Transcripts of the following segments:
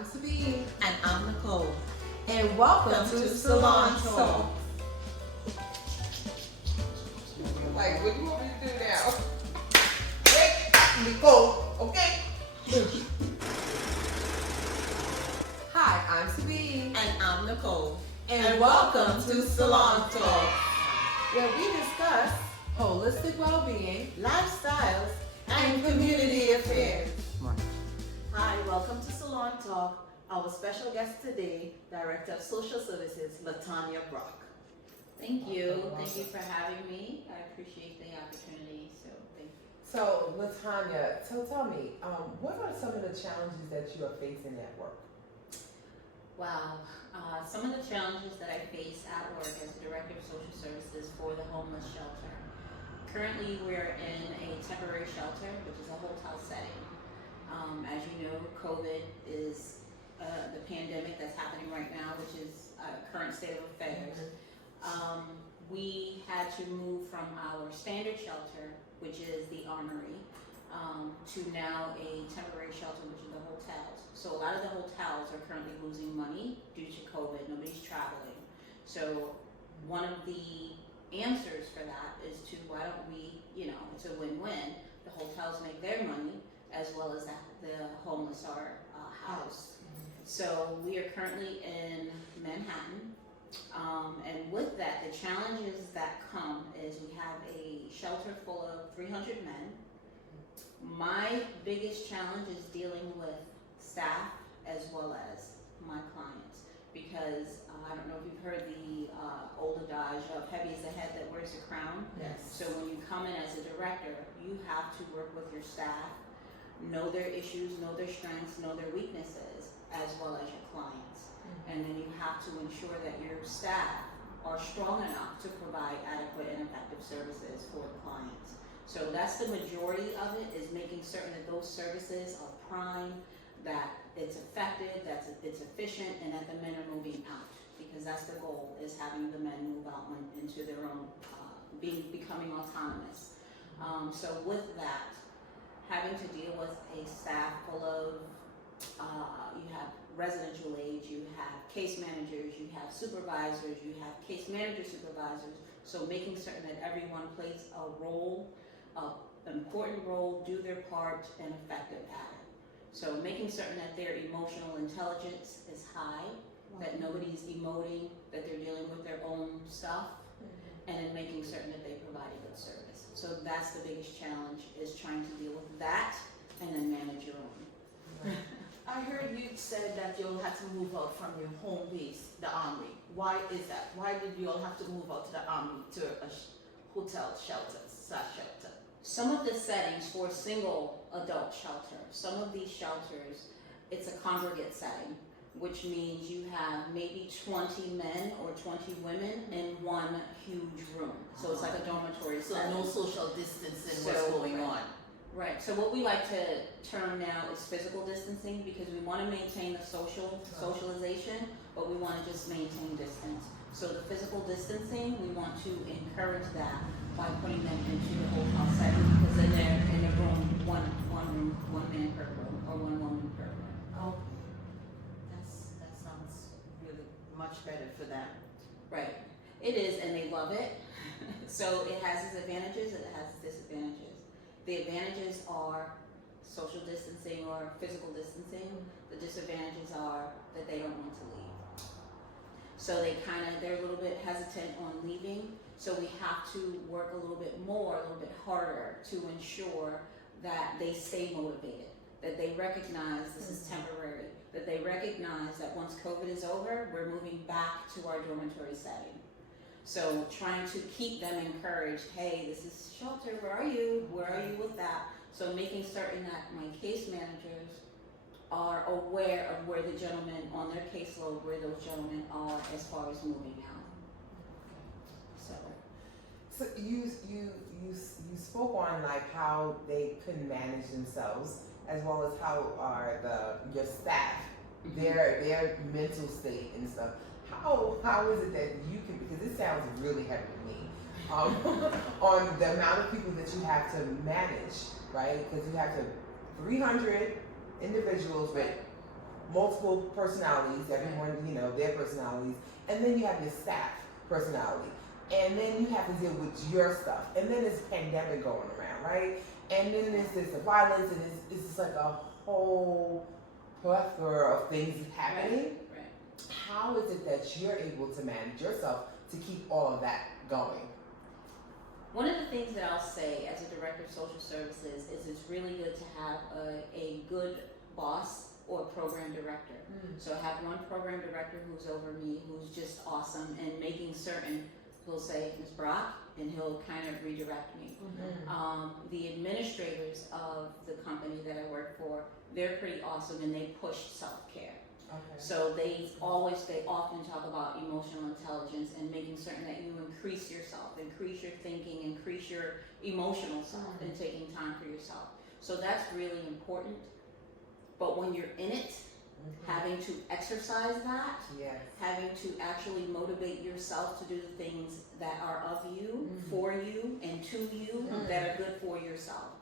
I'm Sabine. And I'm Nicole. And welcome to Salon Talk. Like, what do you want me to do now? Wait, Nicole, okay? Hi, I'm Sabine. And I'm Nicole. And welcome to Salon Talk, where we discuss holistic well-being, Lifestyles and community affairs. Hi, welcome to Salon Talk. Our special guest today, Director of Social Services, Latania. Thank you. Thank you for having me. I appreciate the opportunity. So thank you. So, Latania, so tell me, what are some of the challenges that you are facing at work? Wow. Some of the challenges that I face at work as the Director of Social Services for the homeless shelter. Currently, we're in a temporary shelter, which is a hotel setting. As you know, COVID is the pandemic that's happening right now, which is current state of affairs. We had to move from our standard shelter, which is the Armory, to now a temporary shelter, which is the hotels. So a lot of the hotels are currently losing money due to COVID. Nobody's traveling. So one of the answers for that is to, why don't we, it's a win-win. The hotels make their money as well as the homeless are housed. So we are currently in Manhattan. And with that, the challenges that come is we have a shelter full of 300 men. My biggest challenge is dealing with staff as well as my clients, because I don't know if you've heard the old adage of heavy is the head that wears the crown. Yes. So when you come in as a director, you have to work with your staff, know their issues, know their strengths, know their weaknesses, as well as your clients. And then you have to ensure that your staff are strong enough to provide adequate and effective services for the clients. So that's the majority of it, is making certain that those services are prime, that it's effective, that it's efficient, and that the men are moving out. Because that's the goal, is having the men move out into their own, becoming autonomous. So with that, having to deal with a staff full of, you have residential age, you have case managers, you have supervisors, you have case manager supervisors. So making certain that everyone plays a role, an important role, do their part, and effective at it. So making certain that their emotional intelligence is high, that nobody's emoting, that they're dealing with their own stuff, and then making certain that they provide a good service. So that's the biggest challenge, is trying to deal with that and then manage your own. I heard you said that you'll have to move out from your home base, the Armory. Why is that? Why did you all have to move out to the Armory, to a hotel shelter, /shelter? Some of the settings for a single adult shelter, some of these shelters, it's a congregate setting, which means you have maybe 20 men or 20 women in one huge room. So it's like a dormitory So setting. no social distancing, what's going on? Right, so what we like to term now is physical distancing, because we want to maintain the socialization, but we want to just maintain distance. So the physical distancing, we want to encourage that by putting them into the hotel setting, because then they're in a room, one man per room, or one woman per room. Oh, that sounds really much better for them. Right, it is, and they love it. So it has its advantages and it has its disadvantages. The advantages are social distancing or physical distancing. The disadvantages are that they don't want to leave. So they're a little bit hesitant on leaving. So we have to work a little bit more, a little bit harder to ensure that they stay motivated, that they recognize this is temporary, that they recognize that once COVID is over, we're moving back to our dormitory setting. So trying to keep them encouraged, hey, this is shelter, where are you? Where are you with that? So making certain that my case managers are aware of where the gentlemen on their caseload, where those gentlemen are as far as moving out. So you spoke on like how they couldn't manage themselves, as well as how are your staff, their mental state and stuff. How is it that you can, because it sounds really heavy to me, on the amount of people that you have to manage, right? Because you have to 300 individuals with multiple personalities, everyone, you know, their personalities, and then you have your staff personality. And then you have to deal with your stuff. And then there's pandemic going around, right? And then there's this violence, and it's just like a whole plethora of things happening. Right. How is it that you're able to manage yourself to keep all of that going? One of the things that I'll say as a director of social services is it's really good to have a good boss or program director. So I have one program director who's over me, who's just awesome, and making certain, he'll say, Ms. Brock, and he'll kind of redirect me. The administrators of the company that I work for, they're pretty awesome, and they push self-care. So they often talk about emotional intelligence and making certain that you increase yourself, increase your thinking, increase your emotional self, and taking time for yourself. So that's really important. But when you're in it, having to exercise that, having to actually motivate yourself to do the things that are of you, for you, and to you, that are good for yourself.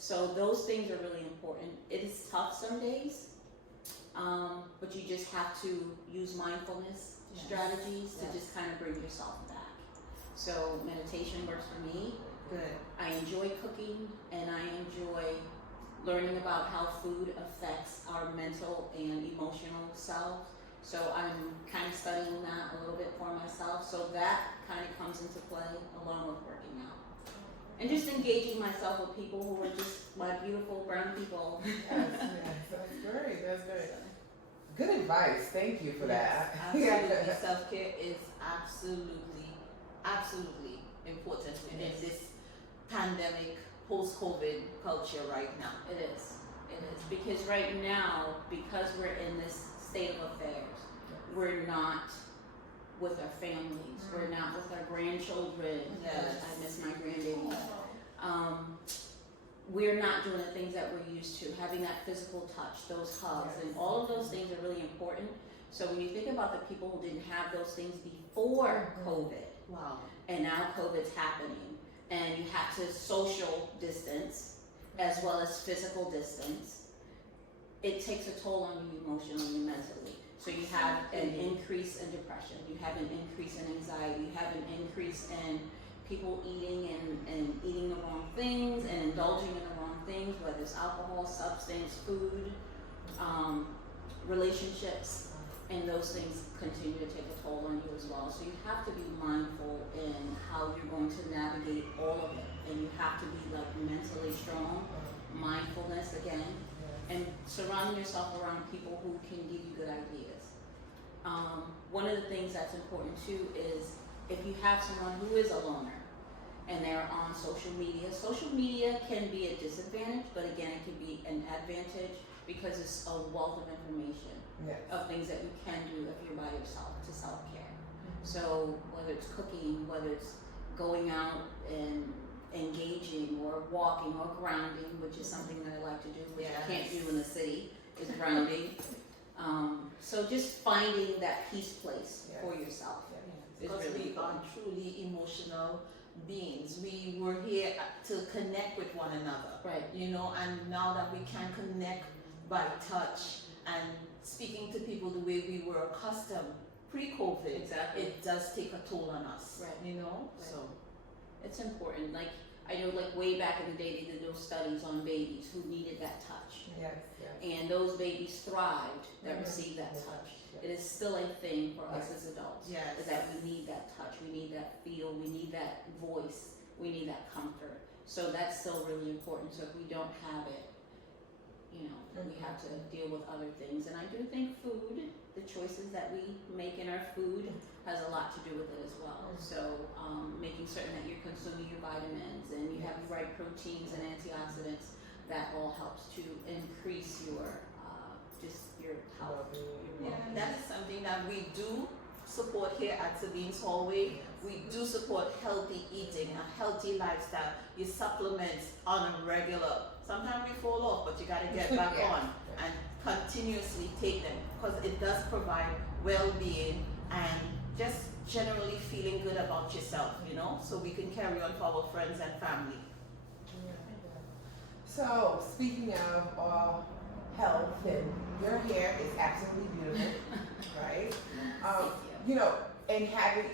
So those things are really important. It is tough some days, but you just have to use mindfulness strategies to just kind of bring yourself back. So meditation works for me. Good. I enjoy cooking, and I enjoy learning about how food affects our mental and emotional self. So I'm kind of studying that a little bit for myself. So that kind of comes into play along with working out. And just engaging myself with people who are just my beautiful brown people. Yes, that's great. That's great. Good advice. Thank you for that. Absolutely. Self-care is absolutely important in this pandemic, post-COVID culture right now. It is. Because right now, because we're in this state of affairs, we're not with our families, we're not with our grandchildren. I miss my grandbaby. We're not doing the things that we're used to, having that physical touch, those hugs, and all of those things are really important. So when you think about the people who didn't have those things before COVID, Wow. and now COVID's happening, and you have to social distance as well as physical distance, it takes a toll on you emotionally and mentally. So you have an increase in depression, you have an increase in anxiety, you have an increase in people eating and eating the wrong things and indulging in the wrong things, whether it's alcohol, substance, food, relationships, and those things continue to take a toll on you as well. So you have to be mindful in how you're going to navigate all of it, and you have to be like mentally strong, mindfulness again, and surrounding yourself around people who can give you good ideas. One of the things that's important too is if you have someone who is a loner and they're on social media can be a disadvantage, but again, it can be an advantage because it's a wealth of information of things that you can do if you're by yourself to self-care. So whether it's cooking, whether it's going out and engaging or walking or grounding, which is something that I like to do, which I can't do in the city, is grounding. So just finding that peace place for yourself is Because really we are important. truly emotional beings. We were here to connect with one another. Right. You know, and now that we can connect by touch and speaking to people the way we were accustomed pre-COVID, Exactly. it does take a toll on us. Right. You know? Right. So It's important. Like I know, like way back in the day, they did those studies on babies who needed that touch, and those babies thrived that received that touch. It is still a thing for us as adults. Yes. Is that we need that touch, we need that feel, we need that voice, we need that comfort. So that's still really important. So if we don't have it, you know, we have to deal with other things. And I do think food, the choices that we make in our food has a lot to do with it as well. So making certain that you're consuming your vitamins and you have the right proteins and antioxidants, that all helps to increase your just your health. yeah, and that is something that we do support here at Sabine's Hallway. We do support healthy eating, a healthy lifestyle. You supplement on a regular. Sometimes we fall off, but you gotta get back on and continuously take them because it does provide well-being and just generally feeling good about yourself, you know, so we can carry on for our friends and family. So, speaking of health, and your hair is absolutely beautiful, right? Thank you. You know, and having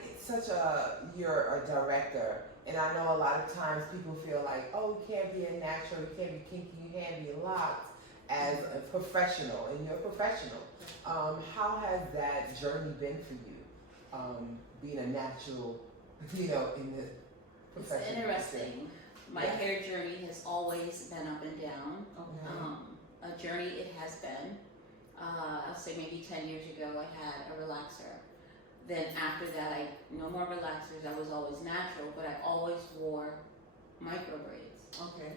you're a director, and I know a lot of times people feel like, oh, you can't be a natural, you can't be kinky, you can't be locked as a professional, and you're a professional. How has that journey been for you, being a natural, in the It's professional? interesting. My Yeah. hair journey has always been up and down. Okay. A journey it has been. I'll say maybe 10 years ago I had a relaxer. Then after that, no more relaxers. I was always natural, but I always wore micro braids. Okay.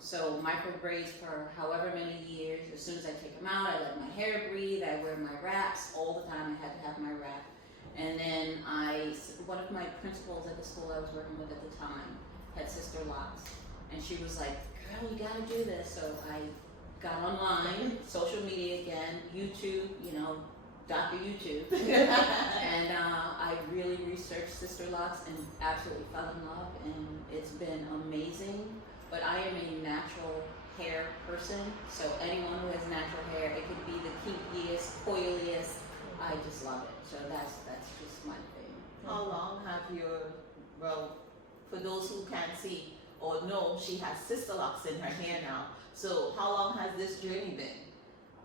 So micro braids for however many years. As soon as I take them out, I let my hair breathe. I wear my wraps all the time. I had to have my wrap. And then one of my principals at the school I was working with at the time had sister locks, and she was like, "Girl, you gotta do this." So I got online, social media again, YouTube, Dr. YouTube, and I really researched sister locks and absolutely fell in love, and it's been amazing. But I am a natural hair person, so anyone who has natural hair, it could be the kinkiest, coiliest, I just love it. So that's just my thing. How long have for those who can't see or know, she has sister locks in her hair now. So how long has this journey been?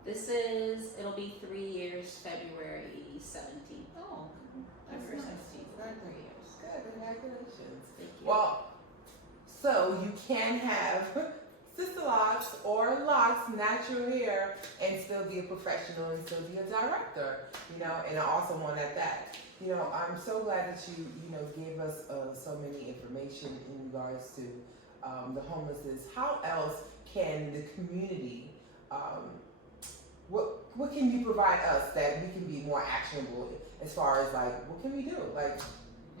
It'll be 3 years, February 17th. Oh, that's February nice. 17th, Very 3 nice. years. Good, congratulations. Thank you. Well, so you can have sister locks or locks, natural hair, and still be a professional and still be a director, and an awesome one at that. I'm so glad that you gave us so many information in regards to the homelessness. How else can the community, what can you provide us that we can be more actionable as far as what can we do?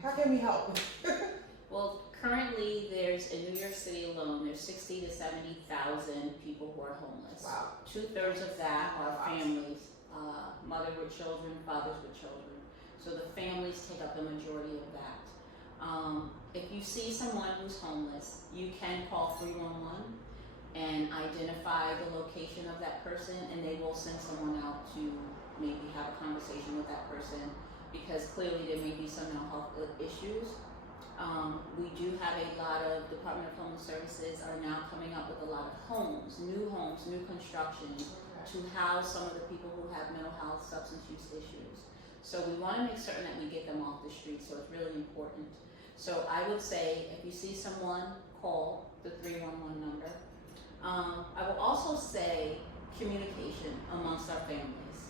How can we help? Well, currently there's in New York City alone, there's 60 to 70,000 people who are homeless. Wow. 2/3 of that are Wow. families, mother with children, fathers with children. So the families take up the majority of that. If you see someone who's homeless, you can call 311 and identify the location of that person, and they will send someone out to maybe have a conversation with that person, because clearly there may be some mental health issues. We do have a lot of Department of Homeless Services are now coming up with a lot of homes, new construction to house some of the people who have mental health, substance use issues. So we want to make certain that we get them off the street, so it's really important. So I would say if you see someone, call the 311 number. I will also say communication amongst our families.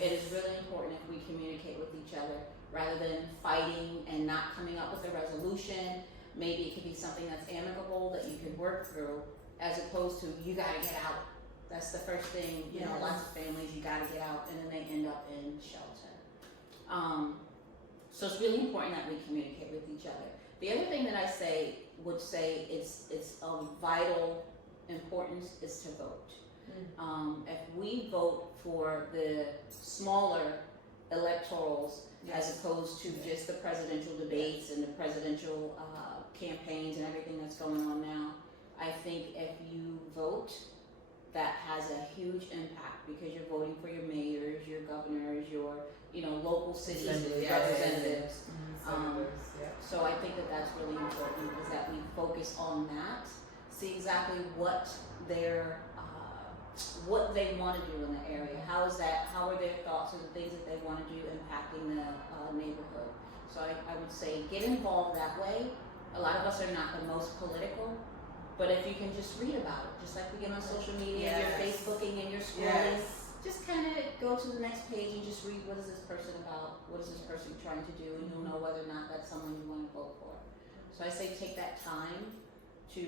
It is really important if we communicate with each other rather than fighting and not coming up with a resolution. Maybe it could be something that's amicable that you can work through, as opposed to you gotta get out. That's the first thing, lots of families, you gotta get out, and then they end up in shelter. So it's really important that we communicate with each other. The other thing that I would say it's of vital importance is to vote. If we vote for the smaller electorals as opposed to just the presidential debates and the presidential campaigns and everything that's going on now, I think if you vote, that has a huge impact, because you're voting for your mayors, your governors, your local city representatives. So I think that that's really important, is that we focus on that, see exactly what they want to do in the area. How are their thoughts or the things that they want to do impacting the neighborhood? So I would say get involved that way. A lot of us are not the most political, but if you can just read about it, just like we get on social media, you're Facebooking and you're scrolling, just kind of go to the next page and just read, what is this person about? What is this person trying to do? And you'll know whether or not that's someone you want to vote for. So I say take that time to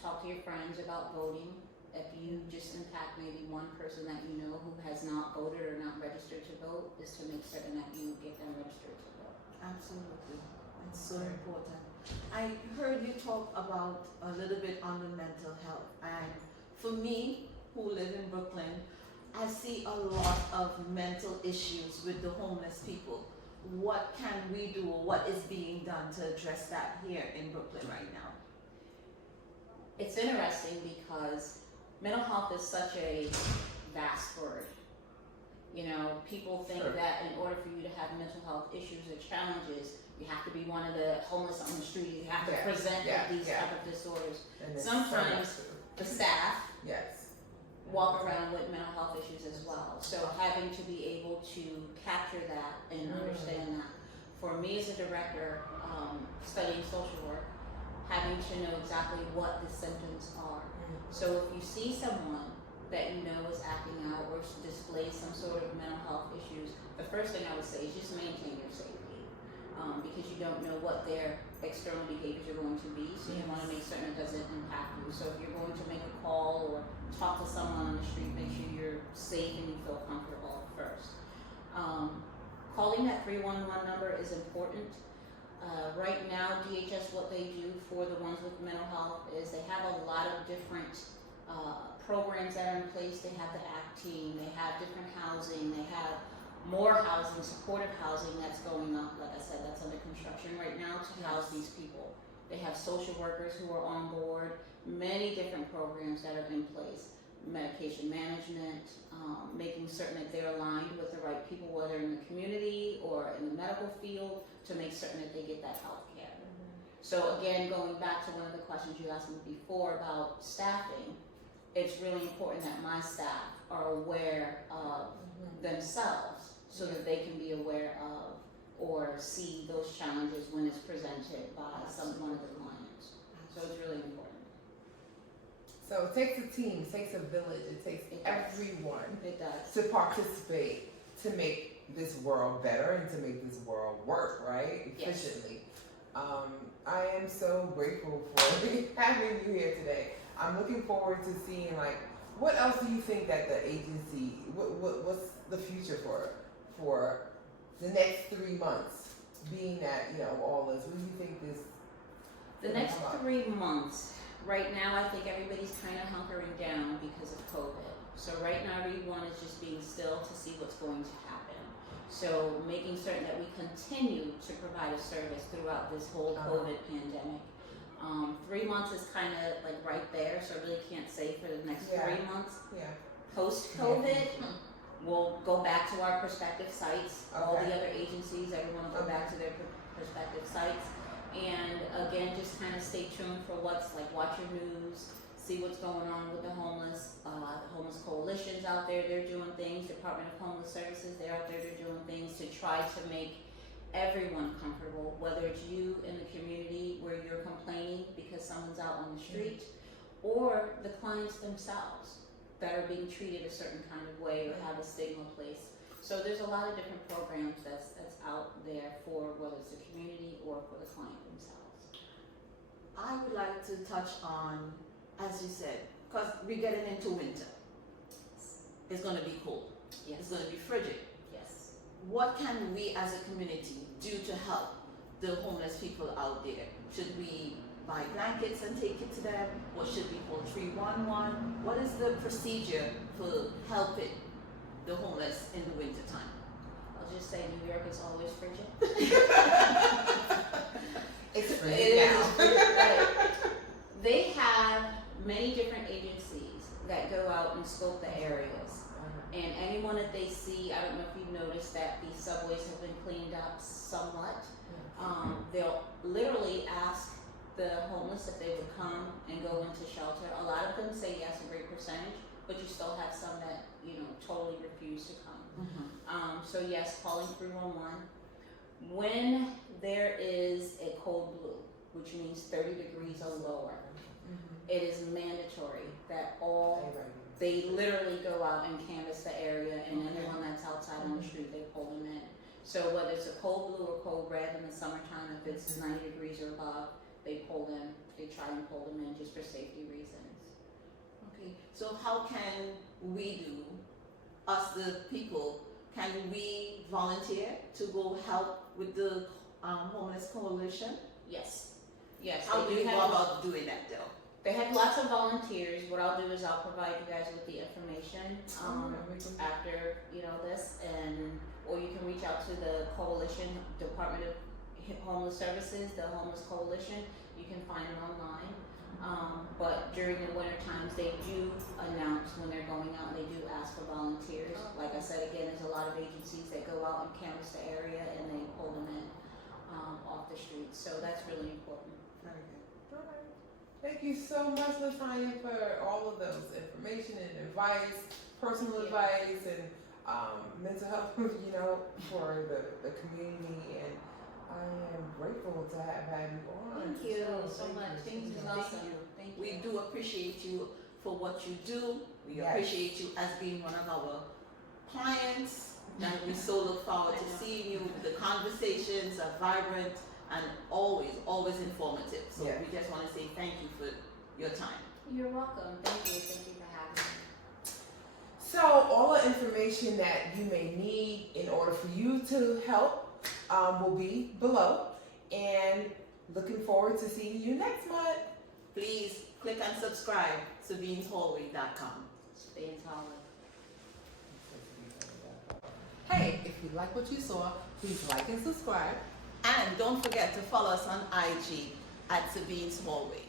talk to your friends about voting. If you just impact maybe one person that you know who has not voted or not registered to vote, is to make certain that you get them registered to vote. Absolutely. It's so important. I heard you talk about a little bit on the mental health, and for me, who live in Brooklyn, I see a lot of mental issues with the homeless people. What can we do, or what is being done to address that here in Brooklyn right now? It's interesting because mental health is such a vast word. You know, people think Sure. that in order for you to have mental health issues or challenges, you have to be one of the homeless on the street. You have to Yeah, present yeah, with these yeah. type of disorders. And it's Sometimes so much the staff too. Yes. walk around with mental health issues as well. So having to be able to capture that and understand that. For me as a director, studying social work, having to know exactly what the symptoms are. So if you see someone that you know is acting out or displays some sort of mental health issues, the first thing I would say is just maintain your safety. Because you don't know what their external behaviors are going to be, so you want to make certain it doesn't impact you. So if you're going to make a call or talk to someone on the street, make sure you're safe and you feel comfortable first. Calling that 311 number is important. Right now, DHS, what they do for the ones with mental health is they have a lot of different programs that are in place. They have the ACT team, they have different housing, they have more housing, supportive housing that's going up. Like I said, that's under construction right now to house these people. They have social workers who are on board, many different programs that are in place, medication management, making certain that they're aligned with the right people, whether in the community or in the medical field, to make certain that they get that health care. So again, going back to one of the questions you asked me before about staffing, it's really important that my staff are aware of themselves so that they can be aware of or see those challenges when it's presented by one of the clients. So it's really important. So it takes a team, it takes a village, it takes everyone It does. to participate to make this world better and to make this world work, right? Yes. Efficiently. I am so grateful for having you here today. I'm looking forward to seeing, like, what else do you think that the agency, what's the future for the next 3 months, being that, you know, all this, what do you think this? The next 3 months, right now I think everybody's kind of hunkering down because of COVID. So right now everyone is just being still to see what's going to happen. So making certain that we continue to provide a service throughout this whole COVID pandemic. 3 months is kind of like right there, so I really can't say for the next 3 months. Yeah. Post-COVID, we'll go back to our prospective sites. All the other agencies, everyone will go back to their prospective sites. And again, just kind of stay tuned for what's like, watch your news, see what's going on with the homeless coalitions out there. They're doing things. Department of Homeless Services, they're out there, they're doing things to try to make everyone comfortable, whether it's you in the community where you're complaining because someone's out on the street, or the clients themselves that are being treated a certain kind of way or have a stigma placed. So there's a lot of different programs that's out there for whether it's the community or for the client themselves. I would like to touch on, as you said, because we're getting into winter. It's going to be cold. Yes. It's going to be frigid. Yes. What can we as a community do to help the homeless people out there? Should we buy blankets and take it to them? Or should we call 311? What is the procedure for helping the homeless in the winter time? I'll just say New York is always frigid. It's free It now. is frigid, right. They have many different agencies that go out and scope the areas. And anyone that they see, I don't know if you've noticed that the subways have been cleaned up somewhat. They'll literally ask the homeless if they would come and go into shelter. A lot of them say yes, a great percentage, but you still have some that, you know, totally refuse to come. So yes, calling 311. When there is a cold blue, which means 30 degrees or lower, it is mandatory that they literally go out and canvass the area, and anyone that's outside on the street, they pull them in. So whether it's a cold blue or cold red in the summertime, if it's 90 degrees or above, they try and pull them in just for safety reasons. Okay, so how can we do, us the people, can we volunteer to go help with the homeless coalition? Yes. Yes. How they do do you go have- about doing that though? They have lots of volunteers. What I'll do is I'll provide you guys with the information after this, or you can reach out to the coalition, Department of Homeless Services, the Homeless Coalition. You can find it online. But during the winter times, they do announce when they're going out, and they do ask for volunteers. Like I said, again, there's a lot of agencies that go out and canvass the area and they pull them in off the streets. So that's really important. Very good. All right. Thank you so much, Latania, for all of those information and advice, personal advice, and mental health, you know, for the community. And I am grateful to have had you on. Thank you so thank much. you. Thank you. Thank Awesome. you. Thank you. We do appreciate you for what you do. We Yes. appreciate you as being one of our clients. And we so look forward I to know. seeing you. The conversations are vibrant and always informative. So Yeah. we just want to say thank you for your time. You're welcome. Thank you. Thank you for having me. So all the information that you may need in order for you to help will be below. And looking forward to seeing you next month. Please click and subscribe to beanshallway.com. Spain's Holland. Hey, if you like what you saw, please like and subscribe. And don't forget to follow us on IG at Sabine's Hallway.